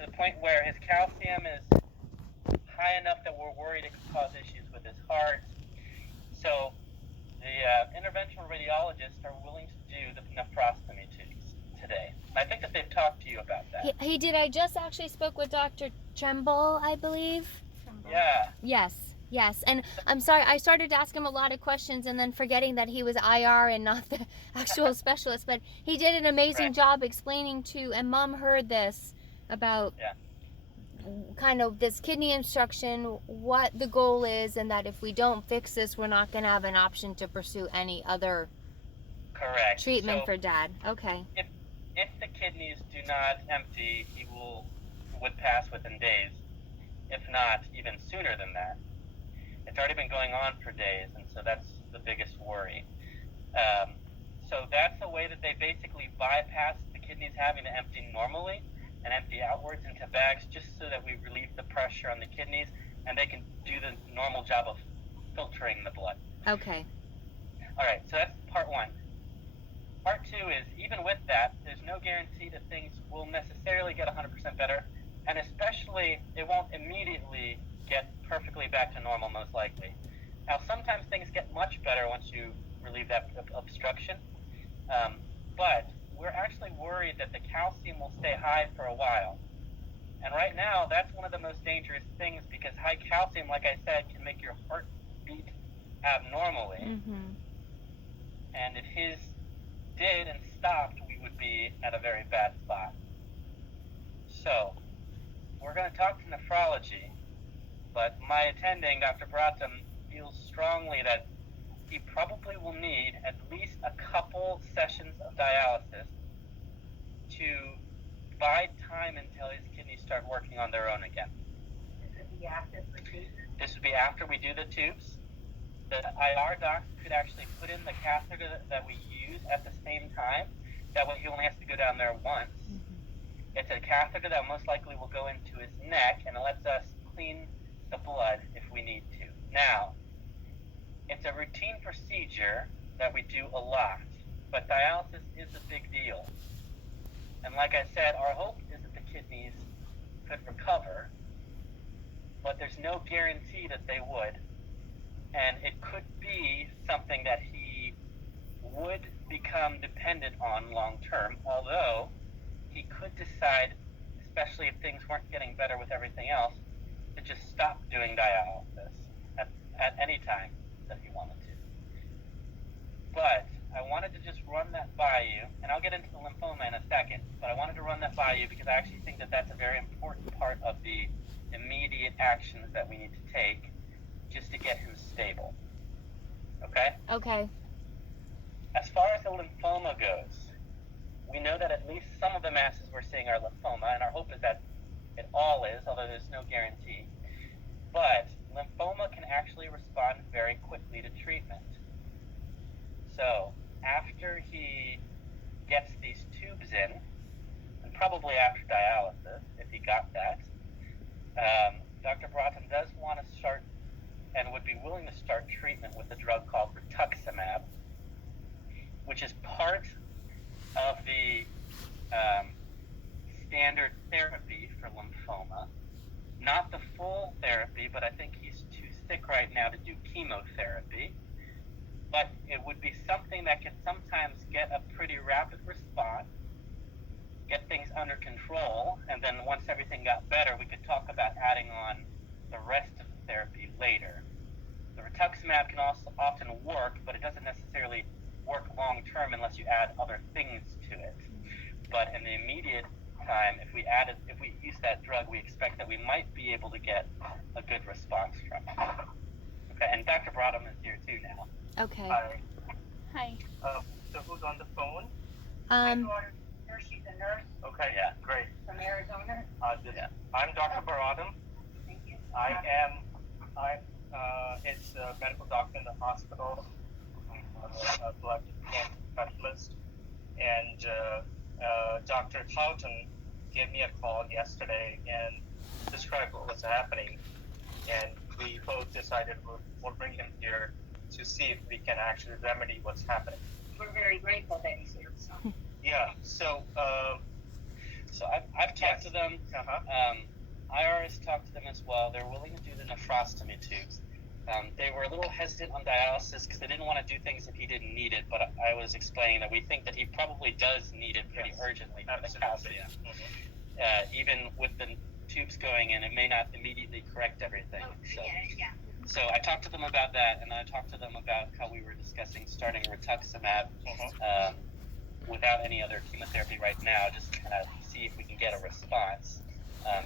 to the point where his calcium is high enough that we're worried it could cause issues with his heart. So the interventional radiologists are willing to do the nephrostomy today. And I think that they've talked to you about that. He did. I just actually spoke with Dr. Tremble, I believe. Yeah. Yes. And I'm sorry, I started to ask him a lot of questions and then forgetting that he was IR and not the actual specialist. But he did an amazing job explaining to, and Mom heard this about kind of this kidney instruction, what the goal is, and that if we don't fix this, we're not going to have an option to pursue any other treatment for Dad. Okay. If the kidneys do not empty, he would pass within days, if not even sooner than that. It's already been going on for days, and so that's the biggest worry. So that's a way that they basically bypass the kidneys having to empty normally and empty outwards into bags, just so that we relieve the pressure on the kidneys and they can do the normal job of filtering the blood. Okay. All right, so that's part one. Part two is, even with that, there's no guarantee that things will necessarily get 100% better, and especially it won't immediately get perfectly back to normal, most likely. Now, sometimes things get much better once you relieve that obstruction, but we're actually worried that the calcium will stay high for a while. And right now, that's one of the most dangerous things, because high calcium, like I said, can make your heart beat abnormally. Mm-hmm. And if his did and stopped, we would be at a very bad spot. So, we're going to talk to nephrology, but my attending, Dr. Bratum, feels strongly that he probably will need at least a couple sessions of dialysis to buy time until his kidneys start working on their own again. This would be after the procedure? This would be after we do the tubes. The IR doc could actually put in the catheter that we use at the same time. That way he only has to go down there once. Mm-hmm. It's a catheter that most likely will go into his neck, and it lets us clean the blood if we need to. Now, it's a routine procedure that we do a lot, but dialysis is a big deal. And like I said, our hope is that the kidneys could recover, but there's no guarantee that they would. And it could be something that he would become dependent on long term, although he could decide, especially if things weren't getting better with everything else, to just stop doing dialysis at any time that he wanted to. But I wanted to just run that by you, and I'll get into the lymphoma in a second, but I wanted to run that by you because I actually think that that's a very important part of the immediate actions that we need to take just to get him stable. Okay? Okay. As far as the lymphoma goes, we know that at least some of the masses we're seeing are lymphoma, and our hope is that it all is, although there's no guarantee. But lymphoma can actually respond very quickly to treatment. So, after he gets these tubes in, and probably after dialysis, if he got that, Dr. Broughton does want to start and would be willing to start treatment with a drug called rituximab, which is part of the standard therapy for lymphoma. Not the full therapy, but I think he's too sick right now to do chemotherapy. But it would be something that could sometimes get a pretty rapid response, get things under control, and then once everything got better, we could talk about adding on the rest of the therapy later. The rituximab can also often work, but it doesn't necessarily work long term unless you add other things to it. But in the immediate time, if we use that drug, we expect that we might be able to get a good response from it. Okay, and Dr. Broughton is here too now. Okay. Hi. So who's on the phone? My daughter, she's a nurse. Okay, yeah, great. From Arizona. I'm Dr. Baratam. Thank you. I'm his medical doctor in the hospital, a blood cancer specialist, and Dr. Houghton gave me a call yesterday and described what was happening, and we both decided we'll bring him here to see if we can actually remedy what's happening. We're very grateful that he's here. So. Yeah, so So I've talked to them. IR has talked to them as well. They're willing to do the nephrostomy tubes. They were a little hesitant on dialysis because they didn't want to do things if he didn't need it. But I was explaining that we think that he probably does need it pretty urgently for the calcium. Even with the tubes going in, it may not immediately correct everything. So I talked to them about that, and I talked to them about how we were discussing starting rituximab without any other chemotherapy right now, just to kind of see if we can get a response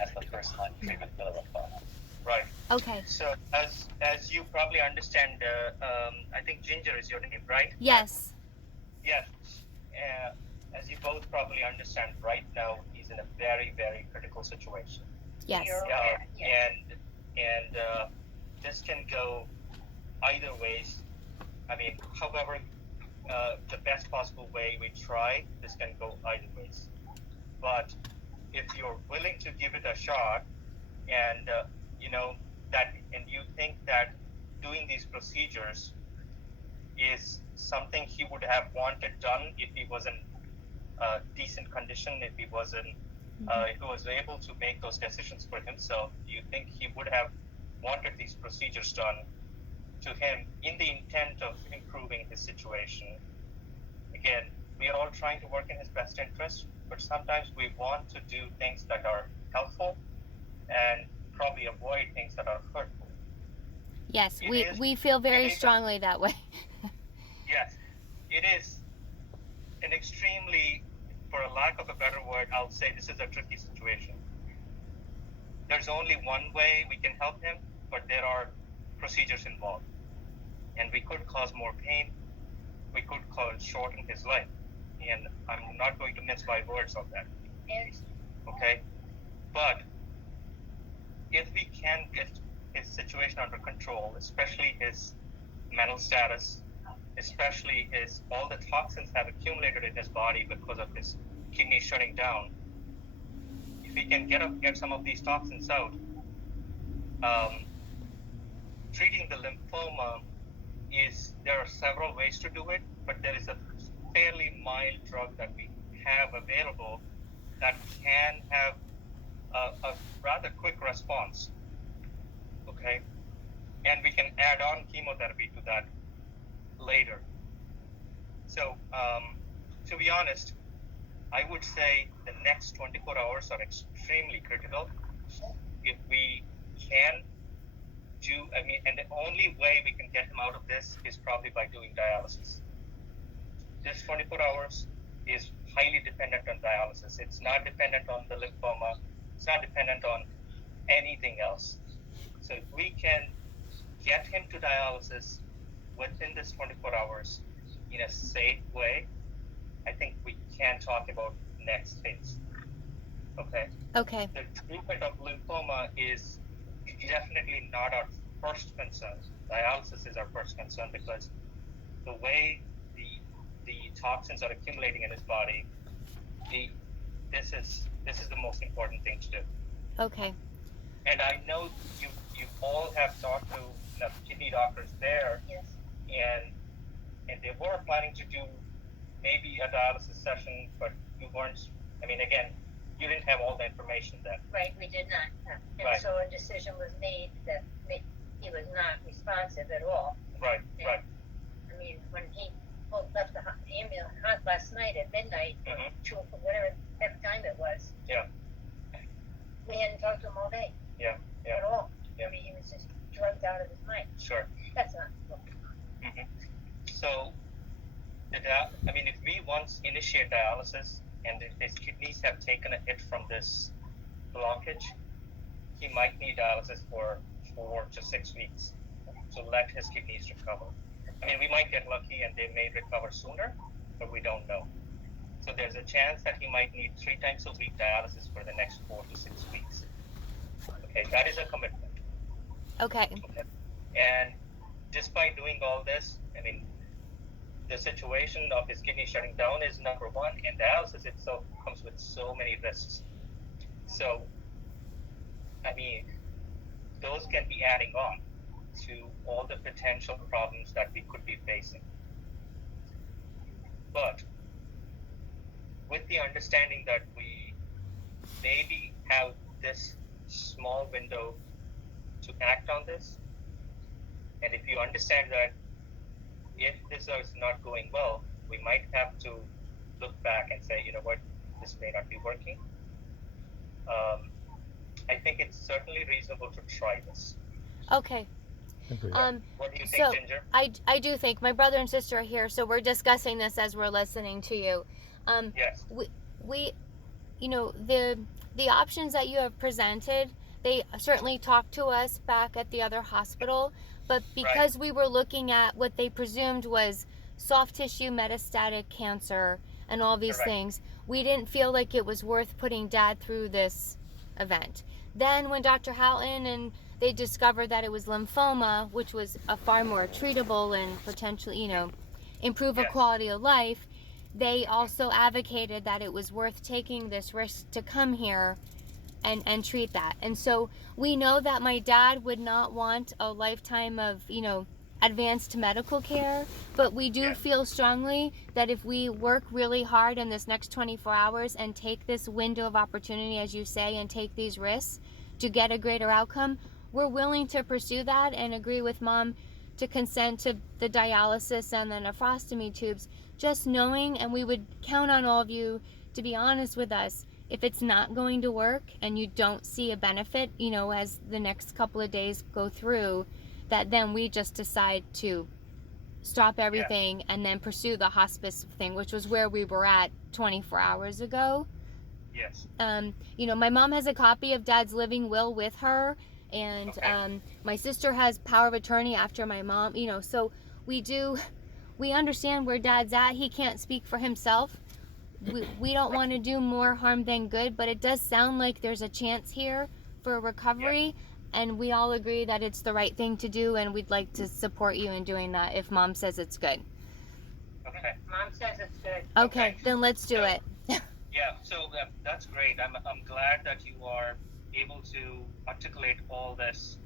as the first line treatment for the lymphoma. Right. Okay. So as you probably understand, I think Ginger is your name, right? Yes. Yes. As you both probably understand, right now he's in a very, very critical situation. Yes. And this can go either ways. I mean, however, the best possible way we try, this can go either ways. But if you're willing to give it a shot, and and you think that doing these procedures is something he would have wanted done if he was in decent condition, if he was able to make those decisions for himself, do you think he would have wanted these procedures done to him in the intent of improving his situation? Again, we are all trying to work in his best interest, but sometimes we want to do things that are helpful and probably avoid things that are hurtful. Yes, we feel very strongly that way. Yes, it is an extremely, for a lack of a better word, I'll say this is a tricky situation. There's only one way we can help him, but there are procedures involved. And we could cause more pain, we could shorten his life. And I'm not going to mince my words on that. Okay? But if we can get his situation under control, especially his mental status, especially all the toxins have accumulated in his body because of his kidney shutting down. If we can get some of these toxins out, treating the lymphoma there are several ways to do it, but there is a fairly mild drug that we have available that can have a rather quick response. Okay, and we can add on chemotherapy to that later. So, to be honest, I would say the next 24 hours are extremely critical. If we can and the only way we can get him out of this is probably by doing dialysis. This 24 hours is highly dependent on dialysis. It's not dependent on the lymphoma. It's not dependent on anything else. So if we can get him to dialysis within this 24 hours in a safe way, I think we can talk about next phase. Okay? Okay. The treatment of lymphoma is definitely not our first concern. Dialysis is our first concern because the way the toxins are accumulating in his body, this is the most important thing to do. Okay. And I know you all have talked to kidney doctors there. Yes. And they were planning to do maybe a dialysis session, but you weren't. I mean, again, you didn't have all the information then. Right, we did not. And Right. so a decision was made that he was not responsive at all. Right. And, Right. I mean, when he left the ambulance last night at midnight, or Mhm. 2 whatever time it was, Yeah. we hadn't talked to him all day Yeah. at all. Yeah. I mean, he was just drugged out of his mind. Sure. That's not. Mm-hmm. So, if we once initiate dialysis and if his kidneys have taken a hit from this blockage, he might need dialysis for 4 to 6 weeks to let his kidneys recover. I mean, we might get lucky and they may recover sooner, but we don't know. So there's a chance that he might need 3 times a week dialysis for the next 4 to 6 weeks. Okay, that is a commitment. Okay. And despite doing all this, I mean, the situation of his kidney shutting down is number one, and dialysis itself comes with so many risks. So, I mean, those can be adding on to all the potential problems that we could be facing. But with the understanding that we maybe have this small window to act on this. And if you understand that if this is not going well, we might have to look back and say, you know what, this may not be working. I think it's certainly reasonable to try this. Okay. Agreed. What do you think, So Ginger? I do think my brother and sister are here, so we're discussing this as we're listening to you. Yes. We you know, the options that you have presented, they certainly talked to us back at the other hospital, but because we were looking at what they presumed was soft tissue metastatic cancer and all these Correct. things, we didn't feel like it was worth putting Dad through this event. Then when Dr. Houghton and they discovered that it was lymphoma, which was a far more treatable and potentially, you know, improve a Yes. quality of life, they also advocated that it was worth taking this risk to come here and treat that. And so we know that my dad would not want a lifetime of, you know, advanced medical care, but we do Yes. feel strongly that if we work really hard in this next 24 hours and take this window of opportunity, as you say, and take these risks to get a greater outcome, we're willing to pursue that and agree with Mom to consent to the dialysis and the nephrostomy tubes, just knowing, and we would count on all of you to be honest with us, if it's not going to work and you don't see a benefit, you know, as the next couple of days go through, that then we just decide to stop everything and then pursue the hospice thing, which was where we were at 24 hours ago. Yes. You know, my mom has a copy of Dad's living will with her, and Okay. my sister has power of attorney after my mom, you know, so we understand where Dad's at. He can't speak for himself. We don't want to do more harm than good, but it does sound like there's a chance here for a recovery, and we all agree that it's the right thing to do, and we'd like to support you in doing that if Mom says it's good. Okay. Mom says it's good. Okay, Okay. then let's do So- it. Yeah. So that's great. I'm glad that you are able to articulate all this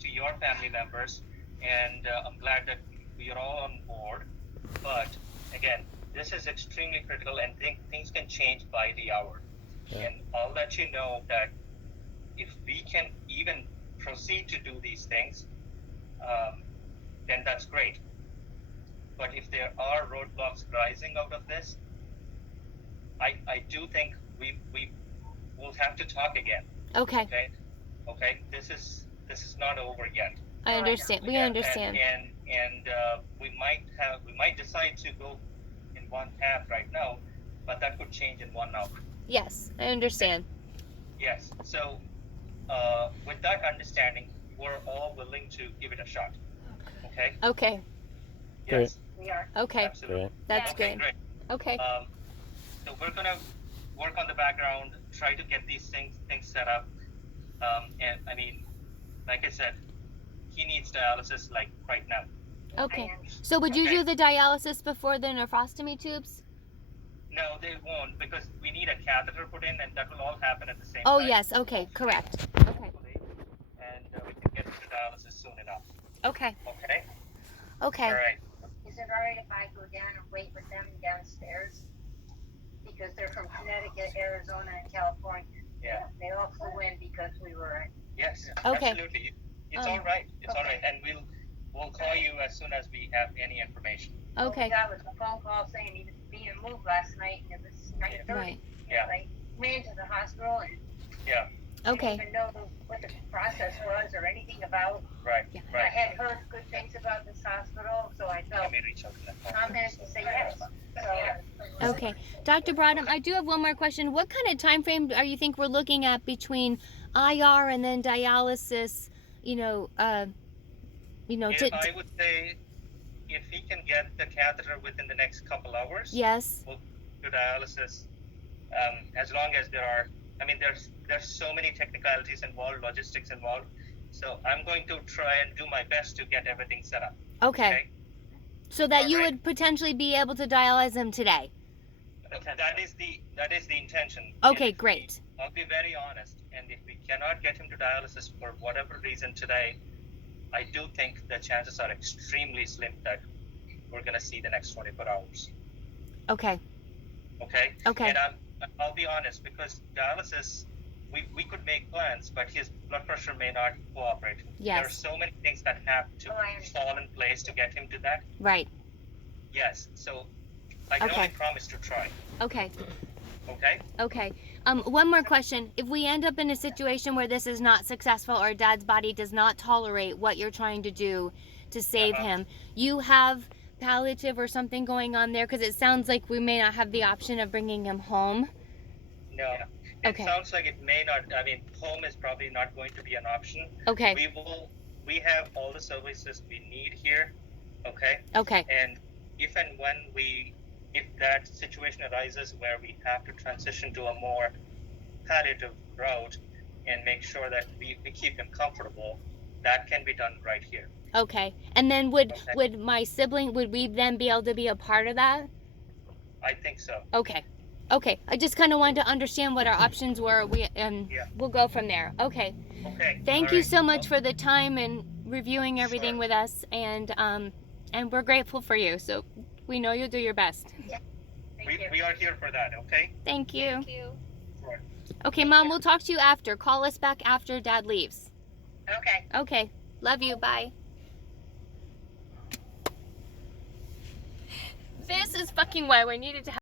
to your family members, and I'm glad that we are all on board. But again, this is extremely critical, and things can change by the hour. Yeah. And I'll let you know that if we can even proceed to do these things, then that's great. But if there are roadblocks rising out of this, I do think we will have to talk again. Okay, Okay. This is not over yet. I understand. We understand. And we might decide to go in one path right now, but that could change in 1 hour. Yes, I understand. Yes. So with that understanding, we're all willing to give it a shot. Okay. Okay, Yes. We are. okay, Absolutely. Great. that's Okay, good. great. Okay, So we're gonna work on the background, try to get these things set up. And I mean, like I said, he needs dialysis like right now. okay. I am. So would you Okay. do the dialysis before the nephrostomy tubes? No, they won't, because we need a catheter put in, and that will all happen at the same Oh time. yes, okay, correct. Okay, Hopefully. And we can get to dialysis soon enough. okay, Okay. okay. All right. Is it alright if I go down and wait with them downstairs? Because they're from Connecticut, Arizona, and California. Yeah. They all flew in because we were in. Yes. Okay. Absolutely. It's Um, all right. It's all okay. right, and we'll call you as soon as we have any information. All we Okay, got was a phone call saying he was being moved last night, and it was 9:30. right. Yeah. I ran to the hospital and Yeah. Okay, didn't even know what the process was or anything about. Right. Yeah. I Right. had heard good things about this hospital, so I felt Let me reach out to them. confident to say yes. So, okay. Dr. Brodham, I do have one more question. What kind of time frame are you think we're looking at between IR and then dialysis? You know, If I would say, if he can get the catheter within the next couple hours, yes. to dialysis, as long as there are, I mean, there's so many technicalities involved, logistics involved. So I'm going to try and do my best to get everything set up. Okay. So that you Alright. would potentially be able to dialyze him today. That is the intention. Okay, And if great. I'll be very honest, and if we cannot get him to dialysis for whatever reason today, I do think the chances are extremely slim that we're going to see the next 24 hours. Okay. Okay. Okay. And I'll be honest, because dialysis we could make plans, but his blood pressure may not cooperate. Yes. There are so many things that have to Oh, I understand. fall in place to get him to that. Right. Yes. So I can Okay. only promise to try. Okay. Okay. Okay. One more question. If we end up in a situation where this is not successful or Dad's body does not tolerate what you're trying to do to save Uh-huh. him, you have palliative or something going on there? Because it sounds like we may not have the option of bringing him home. No. It Okay. sounds like it may not. I mean, home is probably not going to be an option. Okay. We have all the services we need here. Okay. Okay. And if and when if that situation arises where we have to transition to a more palliative route and make sure that we keep him comfortable, that can be done right here. Okay. And then would Okay. would my sibling, would we then be able to be a part of that? I think so. Okay. Okay. I just kind of wanted to understand what our options were. Yeah. We'll go from there. Okay. Okay. Thank all you right. so much for the time and reviewing everything Sure. with us, and we're grateful for you. So we know you'll do your best. Thank you. We are here for that. Okay. Thank you. Thank you. Sure. Okay, Mom, we'll talk to you after. Call us back after Dad leaves. Okay. Okay. Love you. Bye. This is fucking why we needed to have